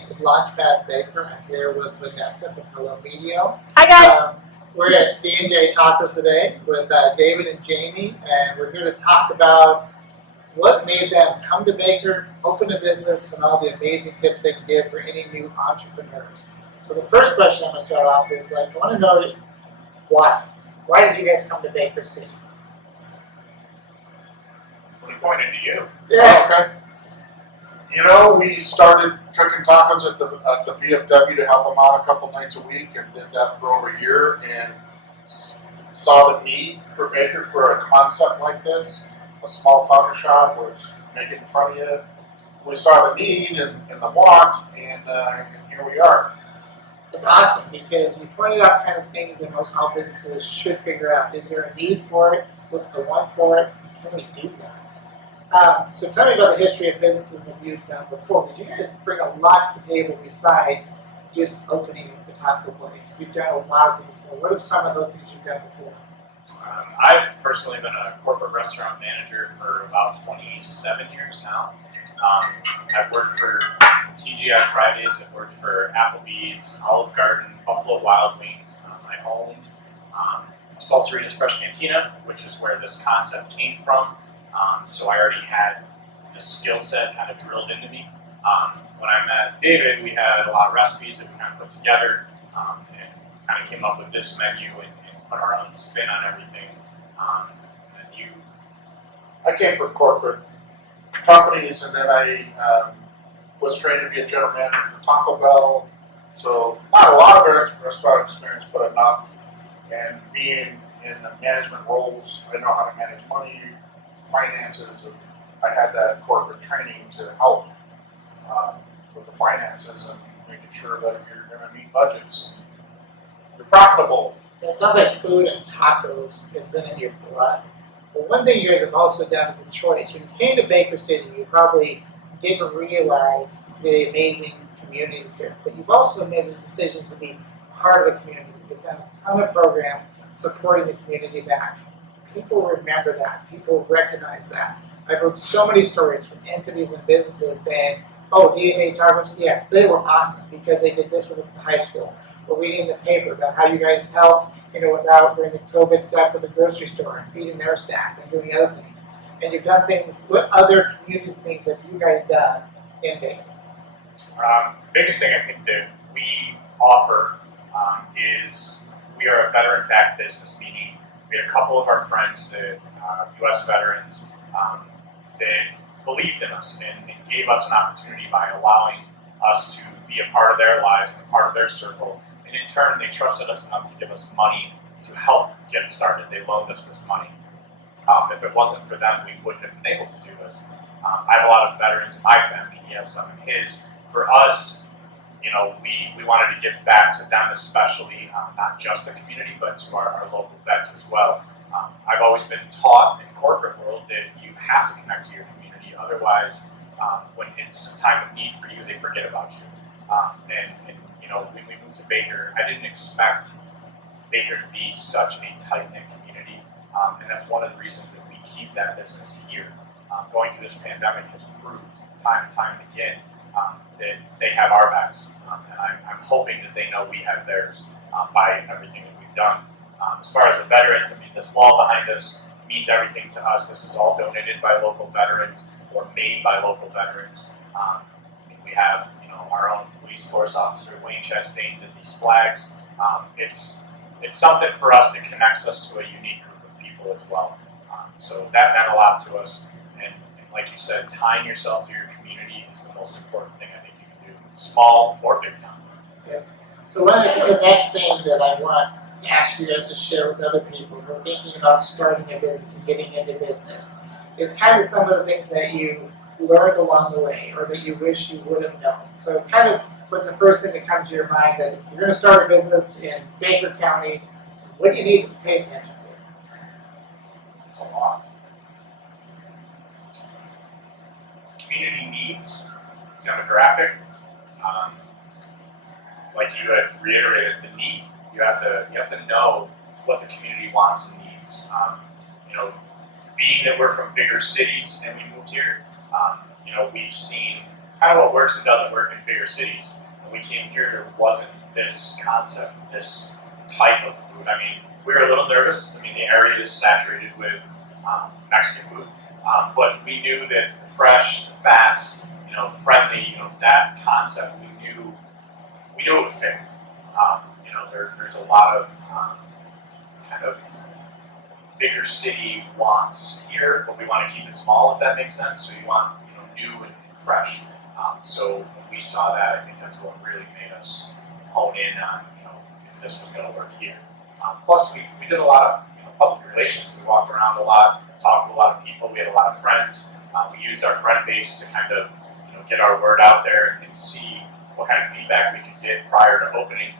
Tweit with Launchpad Baker. I'm here with Vanessa from Hello Medio. Hi guys. We're at D&J Tacos today with David and Jamie, and we're here to talk about what made them come to Baker, open a business, and all the amazing tips they can give for any new entrepreneurs. So the first question I'm going to start off is, I want to know why. Why did you guys come to Baker City? We pointed to you. Yeah. Okay. You know, we started cooking tacos at the VFW to help them out a couple nights a week, and did that for over a year, and saw the need for Baker for a concept like this, a small taco shop where it's make it in front of you. We saw the need and the want, and here we are. It's awesome because you pointed out kind of things that most all businesses should figure out. Is there a need for it? What's the want for it? Can we do that? So tell me about the history of businesses that you've done before, because you guys bring a lot to the table besides just opening the taco place. You've done a lot of things before. What are some of those things you've done before? I've personally been a corporate restaurant manager for about 27 years now. I've worked for TGI Fridays, I've worked for Applebee's, Olive Garden, Buffalo Wild Wings. I owned Salsarita's Fresh Cantina, which is where this concept came from. So I already had the skill set kind of drilled into me. When I met David, we had a lot of recipes that we kind of put together and kind of came up with this menu and put our own spin on everything. I came from corporate companies, and then I was trained to be a general manager for Taco Bell. So not a lot of restaurant experience, but enough. And being in the management roles, I know how to manage money, finances. And I had that corporate training to help with the finances and making sure that you're going to meet budgets. You're profitable. It sounds like food and tacos has been in your blood. But one thing you guys have also done is a choice. When you came to Baker City, you probably didn't realize the amazing community that's here. But you've also made these decisions to be part of the community. You've done a ton of programs supporting the community back. People remember that. People recognize that. I've heard so many stories from entities and businesses saying, oh, D&J Taco Shop, yeah, they were awesome because they did this with us in high school. We're reading the paper about how you guys helped, without during the COVID stuff with the grocery store and feeding their staff and doing other things. And you've done things, what other community things have you guys done in Baker? The biggest thing I think that we offer is we are a veteran-backed business, meaning we had a couple of our friends that U.S. veterans that believed in us and gave us an opportunity by allowing us to be a part of their lives and a part of their circle. And in turn, they trusted us enough to give us money to help get started. They loaned us this money. If it wasn't for them, we wouldn't have been able to do this. I have a lot of veterans in my family. He has some in his. For us, we wanted to give back to them especially, not just the community, but to our local vets as well. I've always been taught in the corporate world that you have to connect to your community. Otherwise, when it's a time of need for you, they forget about you. When we moved to Baker, I didn't expect Baker to be such a tight-knit community, and that's one of the reasons that we keep that business here. Going through this pandemic has proved time and time again that they have our backs, and I'm hoping that they know we have theirs by everything that we've done. As far as the veterans, this wall behind us means everything to us. This is all donated by local veterans or made by local veterans. We have, our own police force officer, Wayne Chastain, did these flags. It's something for us that connects us to a unique group of people as well. So that meant a lot to us. And like you said, tying yourself to your community is the most important thing I think you can do, small or big time. Okay. So the next thing that I want to ask you guys to share with other people who are thinking about starting a business and getting into business is kind of some of the things that you learned along the way or that you wish you would have known. So kind of what's the first thing that comes to your mind that if you're going to start a business in Baker County, what do you need to pay attention to? It's a lot. Community needs, demographic, like you had reiterated, the need. You have to know what the community wants and needs. Being that we're from bigger cities and we moved here, we've seen kind of what works and doesn't work in bigger cities. When we came here, there wasn't this concept, this type of food. I mean, we were a little nervous. I mean, the area is saturated with Mexican food, but we knew that the fresh, the fast, friendly, that concept, we knew it would fit. There's a lot of kind of bigger city wants here, but we want to keep it small, if that makes sense. So you want new and fresh. So when we saw that, I think that's what really made us hone in on if this was going to work here. Plus, we did a lot of public relations. We walked around a lot, talked to a lot of people. We had a lot of friends. We used our friend base to kind of get our word out there and see what kind of feedback we could get prior to opening,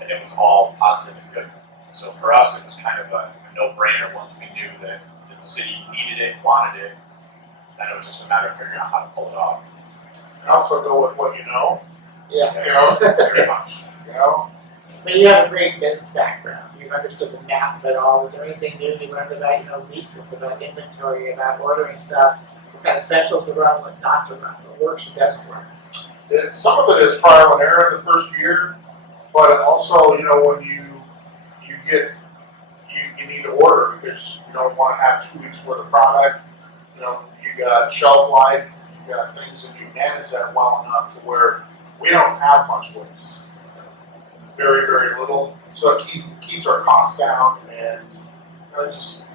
and it was all positive and good. So for us, it was kind of a no-brainer once we knew that the city needed it, wanted it, then it was just a matter of figuring out how to pull it off. And also go with what you know. Yeah. Very much. But you have a great business background. You've understood the math of it all. Is there anything new you learned about, leases, about inventory, about ordering stuff, what kind of specials to run, what not to run, what works and doesn't work? Some of it is trial and error the first year, but also, when you need to order because you don't want to have 2 weeks worth of product. You got shelf life, you got things, and you manage that well enough to where we don't have much waste. Very, very little. So it keeps our costs down and just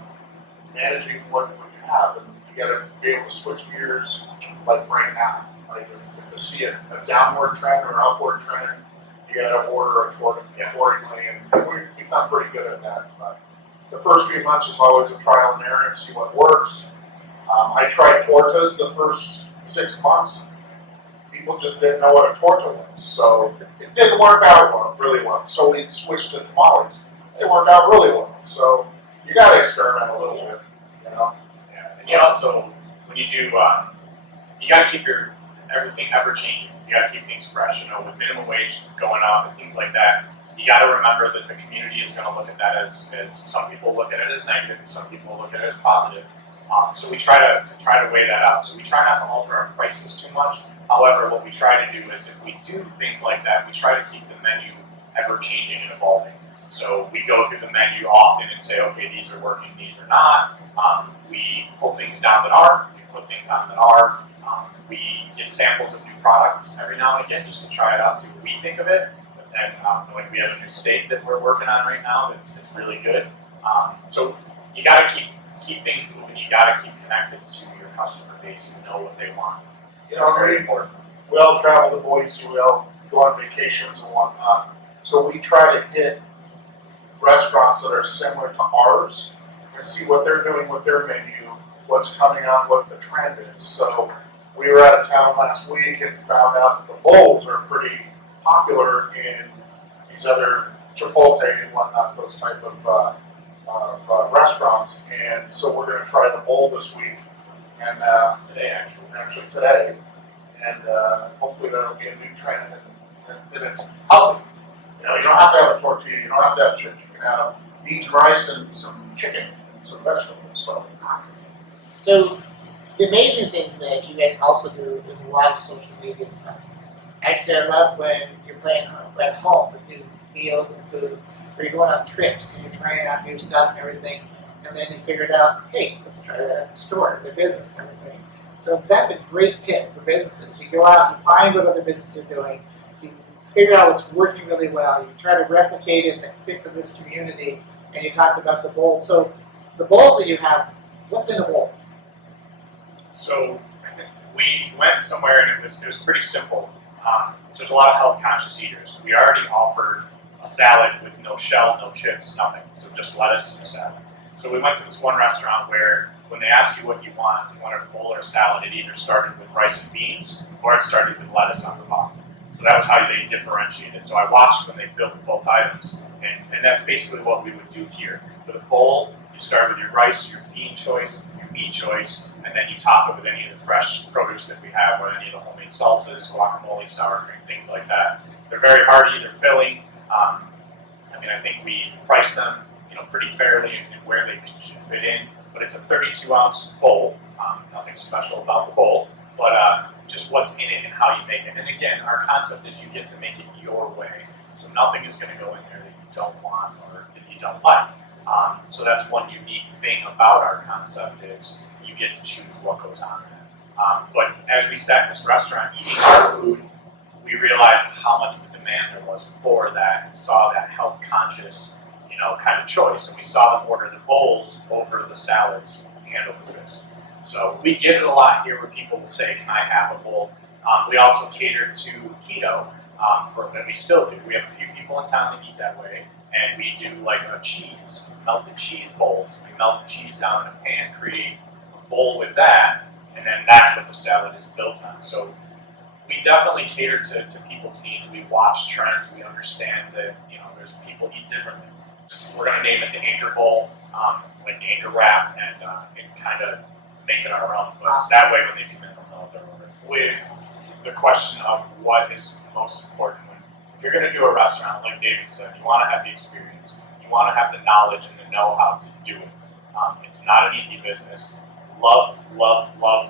managing what you have. And you got to be able to switch gears like right now. Like if you see a downward trend or upward trend, you got to order accordingly. And we've become pretty good at that. But the first few months is always a trial and error and see what works. I tried tortas the first 6 months. People just didn't know what a torta was, so it didn't work out really well. So we switched to tamales. They worked out really well. So you got to experiment a little bit, Yeah, and you also, when you do, you got to keep everything ever changing. You got to keep things fresh. With minimum wage going up and things like that, you got to remember that the community is going to look at that as some people look at it as negative, and some people look at it as positive. So we try to weigh that out. So we try not to alter our prices too much. However, what we try to do is if we do things like that, we try to keep the menu ever changing and evolving. So we go through the menu often and say, okay, these are working, these are not. We pull things down that aren't, we put things on that are. We get samples of new products every now and again just to try it out, see what we think of it. And like we have a new steak that we're working on right now that's really good. So you got to keep things moving. You got to keep connected to your customer base and know what they want. It's very important. We all travel to Boise, we all go on vacations and whatnot. So we try to hit restaurants that are similar to ours and see what they're doing with their menu, what's coming out, what the trend is. So we were out of town last week and found out that the bowls are pretty popular in these other Chipotle and whatnot, those type of restaurants. And so we're going to try the bowl this week. And Today, actually today, and hopefully that'll be a new trend, and it's healthy. You don't have to have a tortilla, you don't have to have chips. You can have beans, rice, and some chicken and some vegetables. So Awesome. So the amazing thing that you guys also do is a lot of social media stuff. Actually, I love when you're playing at home with new meals and foods, or you're going on trips and you're trying out new stuff and everything. And then you figured out, hey, let's try that at the store, the business and everything. So that's a great tip for businesses. You go out, you find what other businesses are doing, you figure out what's working really well, you try to replicate it that fits in this community, and you talked about the bowl. So the bowls that you have, what's in a bowl? So we went somewhere and it was pretty simple. So there's a lot of health conscious eaters. We already offered a salad with no shell, no chips, nothing. So just lettuce and a salad. So we went to this one restaurant where when they ask you what you want a bowl or a salad, it either started with rice and beans or it started with lettuce on the bottom. So that was how they differentiated. So I watched when they built both items, and that's basically what we would do here. With a bowl, you start with your rice, your bean choice, your meat choice, and then you top it with any of the fresh produce that we have, or any of the homemade salsas, guacamole, sour cream, things like that. They're very hearty, they're filling. I think we priced them pretty fairly and where they should fit in, but it's a 32-ounce bowl, nothing special about the bowl. just what's in it and how you make it. And again, our concept is you get to make it your way. So nothing is going to go in there that you don't want or that you don't like. So that's one unique thing about our concept is you get to choose what goes on in it. But as we sat in this restaurant eating our food, we realized how much of a demand there was for that and saw that health conscious, kind of choice. And we saw them order the bowls over the salads hand over fist. So we get it a lot here where people will say, can I have a bowl? We also cater to keto, and we still do. We have a few people in town that eat that way. And we do like a melted cheese bowls. We melt the cheese down in a pan, create a bowl with that, and then that's what the salad is built on. So we definitely cater to people's needs. We watch trends. We understand that there's people eat differently. We're going to name it the Anchor Bowl, like the Anchor Wrap, and kind of make it our own. But that way, when they come in, they'll know their order. With the question of what is most important, if you're going to do a restaurant, like David said, you want to have the experience. You want to have the knowledge and the know-how to do it. It's not an easy business. Love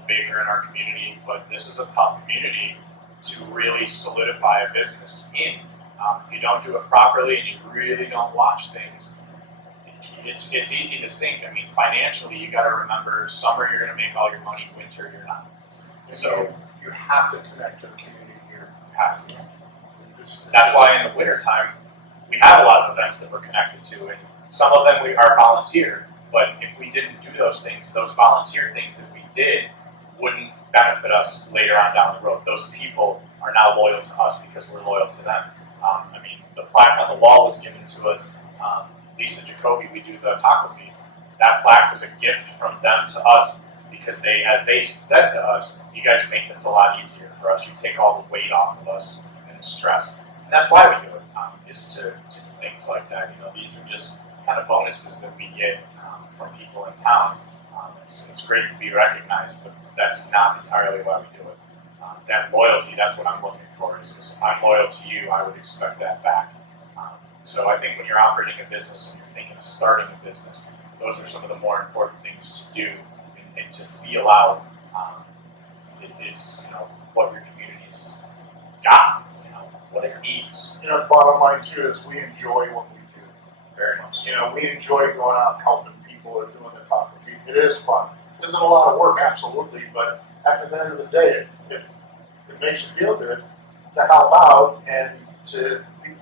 baker in our community, but this is a tough community to really solidify a business in. If you don't do it properly and you really don't watch things, it's easy to sink. I mean, financially, you got to remember, summer you're going to make all your money, winter you're not. So you have to connect to the community here. you have to. That's why in the wintertime, we have a lot of events that we're connected to, and some of them we are volunteer. But if we didn't do those things, those volunteer things that we did wouldn't benefit us later on down the road. Those people are now loyal to us because we're loyal to them. The plaque on the wall was given to us. Lisa Jacoby, we do the taco feed. That plaque was a gift from them to us because as they said to us, you guys make this a lot easier for us. You take all the weight off of us and the stress. And that's why we do it, is to do things like that. These are just kind of bonuses that we get from people in town. It's great to be recognized, but that's not entirely why we do it. That loyalty, that's what I'm looking for. Is if I'm loyal to you, I would expect that back. So I think when you're operating a business and you're thinking of starting a business, those are some of the more important things to do and to feel out what your community's got, what it needs. The bottom line too is we enjoy what we do. Very much. We enjoy going out and helping people or doing the taco feed. It is fun. Isn't a lot of work, absolutely, but at the end of the day, it makes you feel good to help out and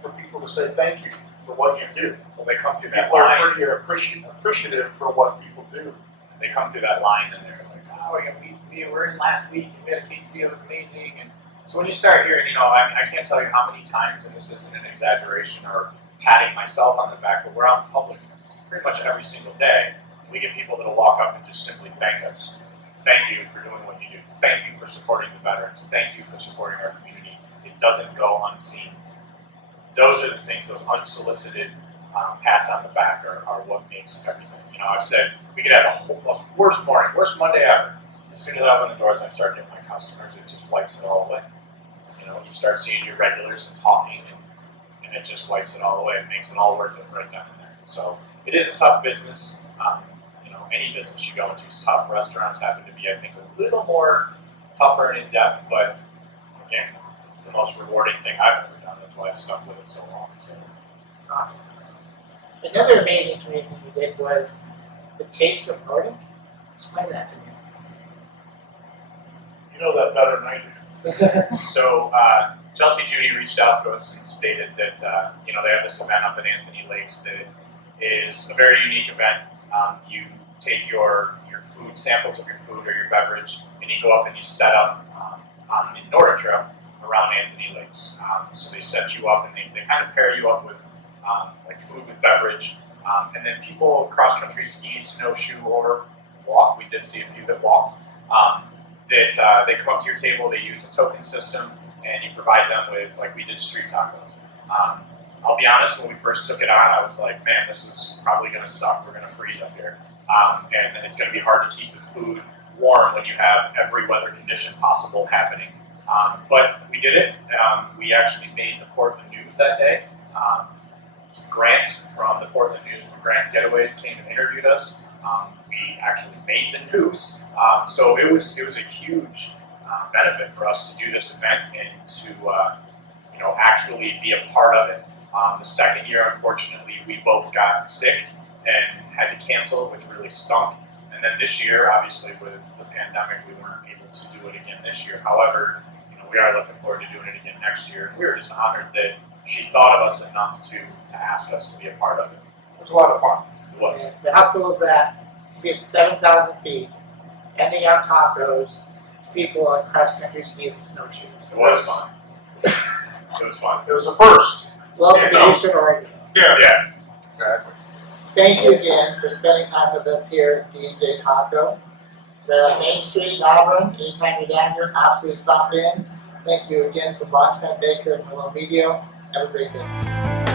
for people to say thank you for what you do. Well, they come through that People line. are pretty appreciative for what people do. They come through that line and they're like, oh yeah, we were in last week and we had a quesadilla, it was amazing. And so when you start hearing, I can't tell you how many times, and this isn't an exaggeration or patting myself on the back, but we're out in public pretty much every single day. We get people that'll walk up and just simply thank us. Thank you for doing what you do. Thank you for supporting the veterans. Thank you for supporting our community. It doesn't go unseen. Those are the things, those unsolicited pats on the back are what makes everything. I've said we could have worst Monday ever. As soon as I open the doors and I start getting my customers, it just wipes it all away. You start seeing your regulars and talking, and it just wipes it all away. It makes it all worth it right down in there. So it is a tough business. Any business you go into is tough. Restaurants happen to be, I think, a little more tougher and in-depth, but again, it's the most rewarding thing I've ever done. That's why I've stuck with it so long. So. Awesome. Another amazing community thing we did was the Taste of Nordic. Explain that to me. You know that better than I do. So Chelsea Judy reached out to us and stated that they have this event up at Anthony Lakes that is a very unique event. You take your food, samples of your food or your beverage, and you go up and you set up on the Nordic Trail around Anthony Lakes. So they set you up and they kind of pair you up with like food with beverage. And then people cross-country ski, snowshoe, or walk. We did see a few that walked. That they come up to your table, they use a token system, and you provide them with, like we did, street tacos. I'll be honest, when we first took it on, I was like, man, this is probably going to suck. We're going to freeze up here. And it's going to be hard to keep the food warm when you have every weather condition possible happening. But we did it. We actually made the Portland News that day. Grant from the Portland News, from Grant's Getaways, came and interviewed us. We actually made the news. So it was a huge benefit for us to do this event and to actually be a part of it. The second year, unfortunately, we both got sick and had to cancel, which really stunk. And then this year, obviously, with the pandemic, we weren't able to do it again this year. However, we are looking forward to doing it again next year. We were just honored that she thought of us enough to ask us to be a part of it. It was a lot of fun. It was. But how cool is that? To be at 7,000 feet, ending out tacos to people on cross-country skis and snowshoes. It was fun. It was fun. It was the first. Welcome to Yeah. Eastern Oregon. Yeah. Exactly. Thank you again for spending time with us here at D&J Taco. The Main Street in Auburn, anytime you're down here, absolutely stop in. Thank you again from Launchpad Baker and Hello Media. Have a great day.